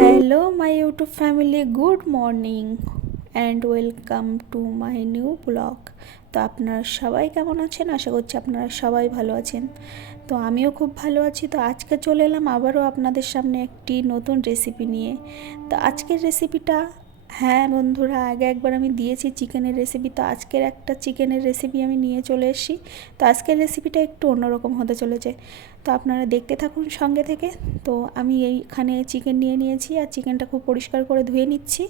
Hello my YouTube family good morning and welcome to my new blog তো আপনারা সবাই কেমন আছেন? আশা করছি আপনারা সবাই ভালো আছেন। তো আমিও খুব ভালো আছি। তো আজকে চলে এলাম আবারও আপনাদের সামনে একটি নতুন রেসিপি নিয়ে। তো আজকের রেসিপিটা হ্যাঁ বন্ধুরা, আগে একবার আমি দিয়েছি চিকেনের রেসিপি তো আজকের একটা চিকেনের রেসিপি আমি নিয়ে চলে এসেছি। তো আজকের রেসিপিটা একটু অন্যরকম হতে চলেছে। তো আপনারা দেখতে থাকুন সঙ্গে থেকে। তো আমি এইখানে চিকেন নিয়ে নিয়েছি আর চিকেনটা খুব পরিষ্কার করে ধুয়ে নিচ্ছি।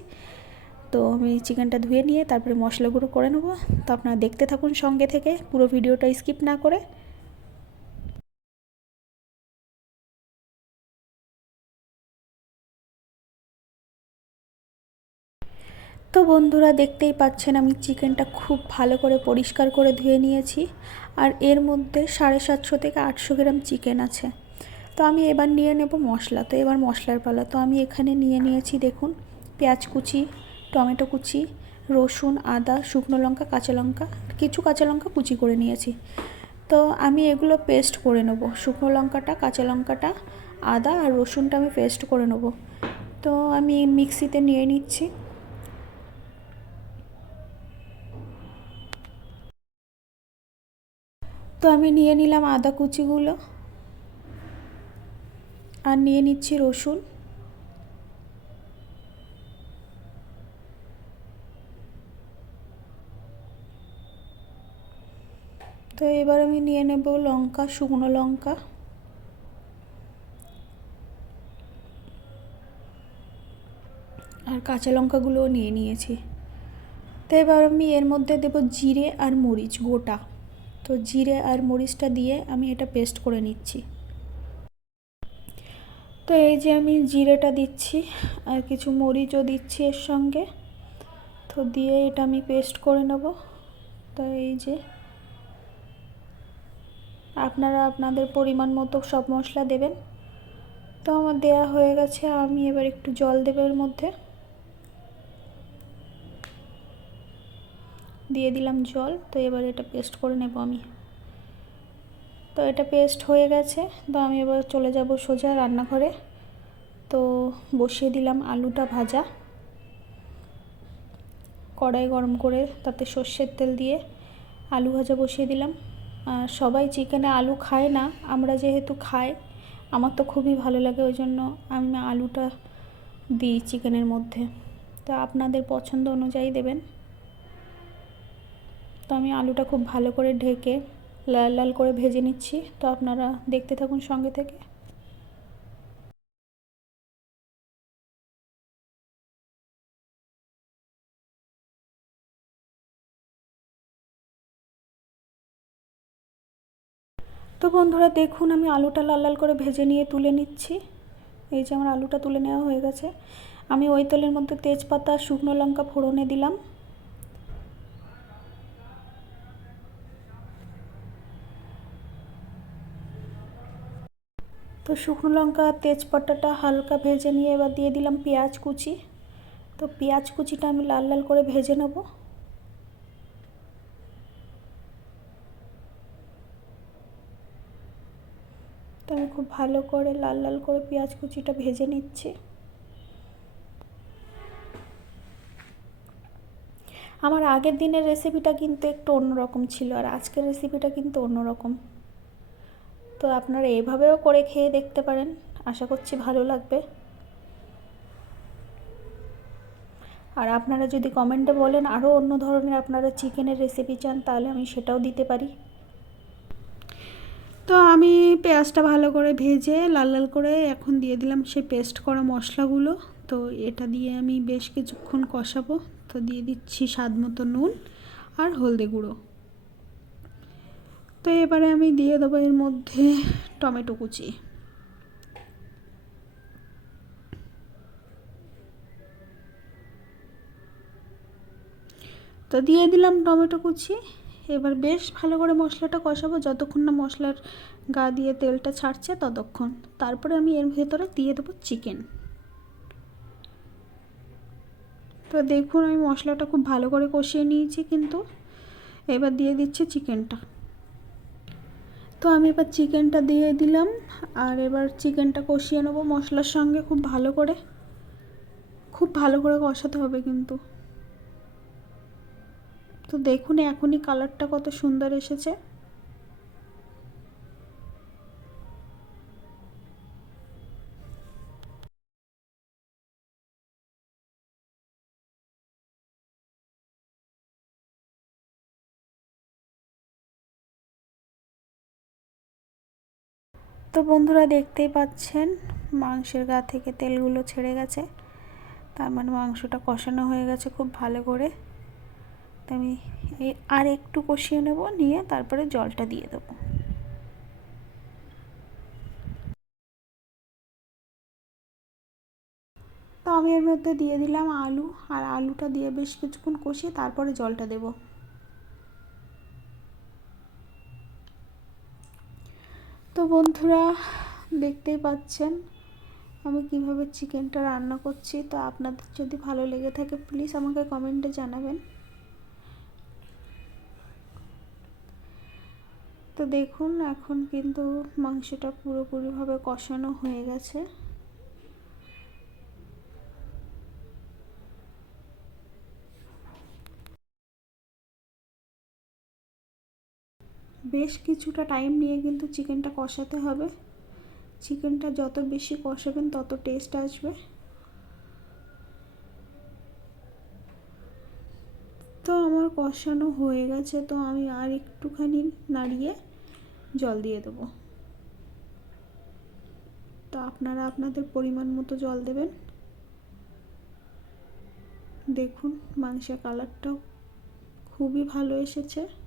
তো আমি চিকেনটা ধুয়ে নিয়ে তারপরে মশলাগুলো করে নেব। তো আপনারা দেখতে থাকুন সঙ্গে থেকে। পুরো ভিডিওটা স্কিপ না করে। তো বন্ধুরা দেখতেই পাচ্ছেন আমি চিকেনটা খুব ভালো করে পরিষ্কার করে ধুয়ে নিয়েছি আর এর মধ্যে সাড়ে সাতশো থেকে আটশো গ্রাম চিকেন আছে। তো আমি এবার নিয়ে নেব মশলা। তো এবার মশলার পালা। তো আমি এখানে নিয়ে নিয়েছি দেখুন, পেঁয়াজ কুচি, টমেটো কুচি, রসুন, আদা, শুকনো লঙ্কা, কাঁচা লঙ্কা, কিছু কাঁচা লঙ্কা কুচি করে নিয়েছি। তো আমি এগুলো পেস্ট করে নেব। শুকনো লঙ্কাটা, কাঁচা লঙ্কাটা, আদা আর রসুনটা আমি পেস্ট করে নেব। তো আমি মিক্সিতে নিয়ে নিচ্ছি। তো আমি নিয়ে নিলাম আদা কুচিগুলো আর নিয়ে নিচ্ছি রসুন। তো এবার আমি নিয়ে নেব লঙ্কা, শুকনো লঙ্কা। আর কাঁচা লঙ্কাগুলোও নিয়ে নিয়েছি। তো এবার আমি এর মধ্যে দেব জিরে আর মরিচ গোটা। তো জিরে আর মরিচটা দিয়ে আমি এটা পেস্ট করে নিচ্ছি। তো এই যে আমি জিরেটা দিচ্ছি আর কিছু মরিচও দিচ্ছি এর সঙ্গে। তো দিয়ে এটা আমি পেস্ট করে নেব। তো এই যে আপনারা আপনাদের পরিমাণ মতো সব মশলা দেবেন। তো আমার দেয়া হয়ে গেছে, আমি এবার একটু জল দেবো এর মধ্যে। দিয়ে দিলাম জল, তো এবার এটা পেস্ট করে নেব আমি। তো এটা পেস্ট হয়ে গেছে, তো আমি এবার চলে যাব সোজা রান্নাঘরে। তো বসিয়ে দিলাম আলুটা ভাজা। কড়াই গরম করে তাতে সর্ষের তেল দিয়ে আলু ভাজা বসিয়ে দিলাম। আর সবাই চিকেনে আলু খায় না, আমরা যেহেতু খাই, আমার তো খুবই ভালো লাগে, ওই জন্য আমি আলুটা দিই চিকেনের মধ্যে। তো আপনাদের পছন্দ অনুযায়ী দেবেন। তো আমি আলুটা খুব ভালো করে ঢেকে লাল লাল করে ভেজে নিচ্ছি। তো আপনারা দেখতে থাকুন সঙ্গে থেকে। তো বন্ধুরা, দেখুন আমি আলুটা লাল লাল করে ভেজে নিয়ে তুলে নিচ্ছি। এই যে আমার আলুটা তুলে নেওয়া হয়ে গেছে। আমি ওই তেলের মধ্যে তেজপাতা, শুকনো লঙ্কা ফোড়নে দিলাম। তো শুকনো লঙ্কা তেজপাতাটা হালকা ভেজে নিয়ে এবার দিয়ে দিলাম পেঁয়াজ কুচি। তো পেঁয়াজ কুচিটা আমি লাল লাল করে ভেজে নেব। তো আমি খুব ভালো করে লাল লাল করে পেঁয়াজ কুচিটা ভেজে নিচ্ছি। আমার আগের দিনের রেসিপিটা কিন্তু একটু অন্যরকম ছিল আর আজকের রেসিপিটা কিন্তু অন্যরকম। তো আপনারা এভাবেও করে খেয়ে দেখতে পারেন। আশা করছি ভালো লাগবে। আর আপনারা যদি কমেন্টে বলেন আরও অন্য ধরনের আপনারা চিকেনের রেসিপি চান, তাহলে আমি সেটাও দিতে পারি। তো আমি পেঁয়াজটা ভালো করে ভেজে লাল লাল করে এখন দিয়ে দিলাম সেই পেস্ট করা মশলাগুলো। তো এটা দিয়ে আমি বেশ কিছুক্ষণ কষাবো। তো দিয়ে দিচ্ছি স্বাদ মতো নুন আর হলদে গুঁড়ো। তো এবারে আমি দিয়ে দেবো এর মধ্যে টমেটো কুচি। তো দিয়ে দিলাম টমেটো কুচি। এবার বেশ ভালো করে মশলাটা কষাবো, যতক্ষণ না মশলার গা দিয়ে তেলটা ছাড়ছে ততক্ষণ। তারপরে আমি এর ভেতরে দিয়ে দেবো চিকেন। তো দেখুন আমি মশলাটা খুব ভালো করে কষিয়ে নিয়েছি কিন্তু। এবার দিয়ে দিচ্ছি চিকেনটা। তো আমি এবার চিকেনটা দিয়ে দিলাম আর এবার চিকেনটা কষিয়ে নেব মশলার সঙ্গে খুব ভালো করে। খুব ভালো করে কষাতে হবে কিন্তু। তো দেখুন এখনই কালারটা কত সুন্দর এসেছে। তো বন্ধুরা দেখতেই পাচ্ছেন, মাংসের গা থেকে তেলগুলো ছেড়ে গেছে। তার মানে মাংসটা কষানো হয়ে গেছে খুব ভালো করে। আমি আর একটু কষিয়ে নেব, নিয়ে তারপরে জলটা দিয়ে দেবো। তো আমি এর মধ্যে দিয়ে দিলাম আলু, আর আলুটা দিয়ে বেশ কিছুক্ষণ কষিয়ে তারপরে জলটা দেবো। তো বন্ধুরা, দেখতেই পাচ্ছেন আমি কীভাবে চিকেনটা রান্না করছি। তো আপনাদের যদি ভালো লেগে থাকে প্লিজ আমাকে কমেন্টে জানাবেন। তো দেখুন, এখন কিন্তু মাংসটা পুরোপুরিভাবে কষানো হয়ে গেছে। বেশ কিছুটা টাইম নিয়ে কিন্তু চিকেনটা কষাতে হবে। চিকেনটা যত বেশি কষাবেন, তত টেস্ট আসবে। তো আমার কষানো হয়ে গেছে, তো আমি আর একটুখানি নাড়িয়ে জল দিয়ে দেবো। তো আপনারা আপনাদের পরিমাণ মতো জল দেবেন। দেখুন, মাংসের কালারটাও খুবই ভালো এসেছে।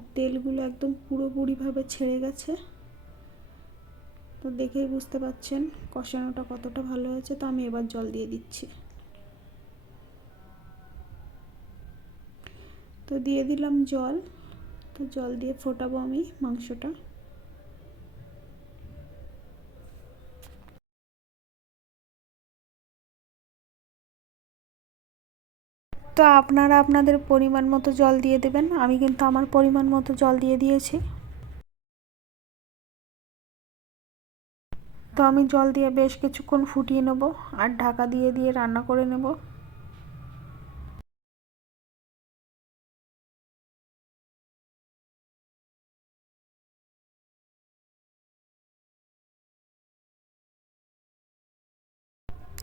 আর তেলগুলো একদম পুরোপুরিভাবে ছেড়ে গেছে। তো দেখেই বুঝতে পাচ্ছেন কষানোটা কতটা ভালো হয়েছে। তো আমি এবার জল দিয়ে দিচ্ছি। তো দিয়ে দিলাম জল। তো জল দিয়ে ফোটাবো আমি মাংসটা। তো আপনারা আপনাদের পরিমাণ মতো জল দিয়ে দেবেন। আমি কিন্তু আমার পরিমাণ মতো জল দিয়ে দিয়েছি। তো আমি জল দিয়ে বেশ কিছুক্ষণ ফুটিয়ে নেব আর ঢাকা দিয়ে দিয়ে রান্না করে নেব।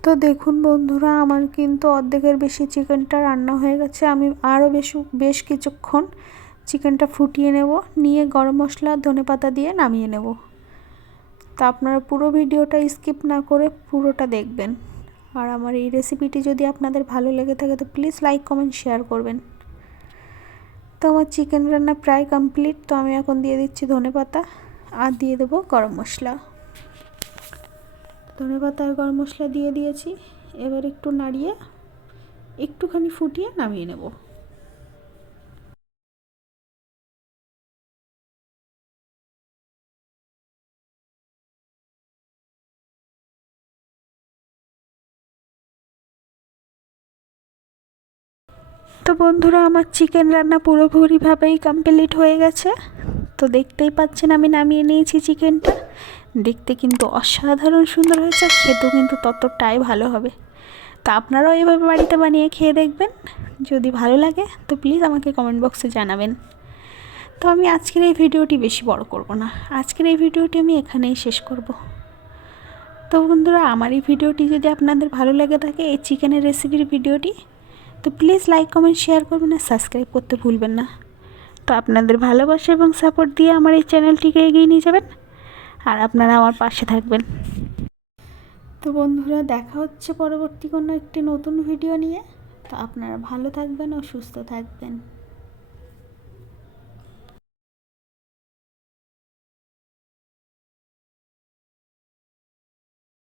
তো দেখুন বন্ধুরা, আমার কিন্তু অর্ধেকের বেশি চিকেনটা রান্না হয়ে গেছে। আমি আরও বেশ বেশ কিছুক্ষণ চিকেনটা ফুটিয়ে নেব, নিয়ে গরম মশলা, ধনে পাতা দিয়ে নামিয়ে নেব। তা আপনারা পুরো ভিডিওটা স্কিপ না করে পুরোটা দেখবেন। আর আমার এই রেসিপিটি যদি আপনাদের ভালো লেগে থাকে, তো প্লিজ লাইক, কমেন্ট, শেয়ার করবেন। তো আমার চিকেন রান্না প্রায় কমপ্লিট, তো আমি এখন দিয়ে দিচ্ছি ধনে পাতা, আর দিয়ে দেবো গরম মশলা। ধনে পাতা আর গরম মশলা দিয়ে দিয়েছি। এবার একটু নাড়িয়ে একটুখানি ফুটিয়ে নামিয়ে নেব। তো বন্ধুরা, আমার চিকেন রান্না পুরোপুরিভাবেই কমপ্লিট হয়ে গেছে। তো দেখতেই পাচ্ছেন, আমি নামিয়ে নিয়েছি চিকেনটা। দেখতে কিন্তু অসাধারণ সুন্দর হয়েছে খেতেও কিন্তু ততটাই ভালো হবে। তো আপনারাও এভাবে বাড়িতে বানিয়ে খেয়ে দেখবেন। যদি ভালো লাগে, তো প্লিজ আমাকে কমেন্ট বক্সে জানাবেন। তো আমি আজকের এই ভিডিওটি বেশি বড় করব না। আজকের এই ভিডিওটি আমি এখানেই শেষ করব। তো বন্ধুরা, আমার এই ভিডিওটি যদি আপনাদের ভালো লেগে থাকে, এই চিকেনের রেসিপির ভিডিওটি, তো প্লিজ লাইক কমেন্ট শেয়ার করবেন আর সাবস্ক্রাইব করতে ভুলবেন না। তো আপনাদের ভালোবাসা এবং সাপোর্ট দিয়ে আমার এই চ্যানেলটিকে এগিয়ে নিয়ে যাবেন। আর আপনারা আমার পাশে থাকবেন। তো বন্ধুরা, দেখা হচ্ছে পরবর্তী কোনো একটি নতুন ভিডিও নিয়ে। তো আপনারা ভালো থাকবেন ও সুস্থ থাকবেন।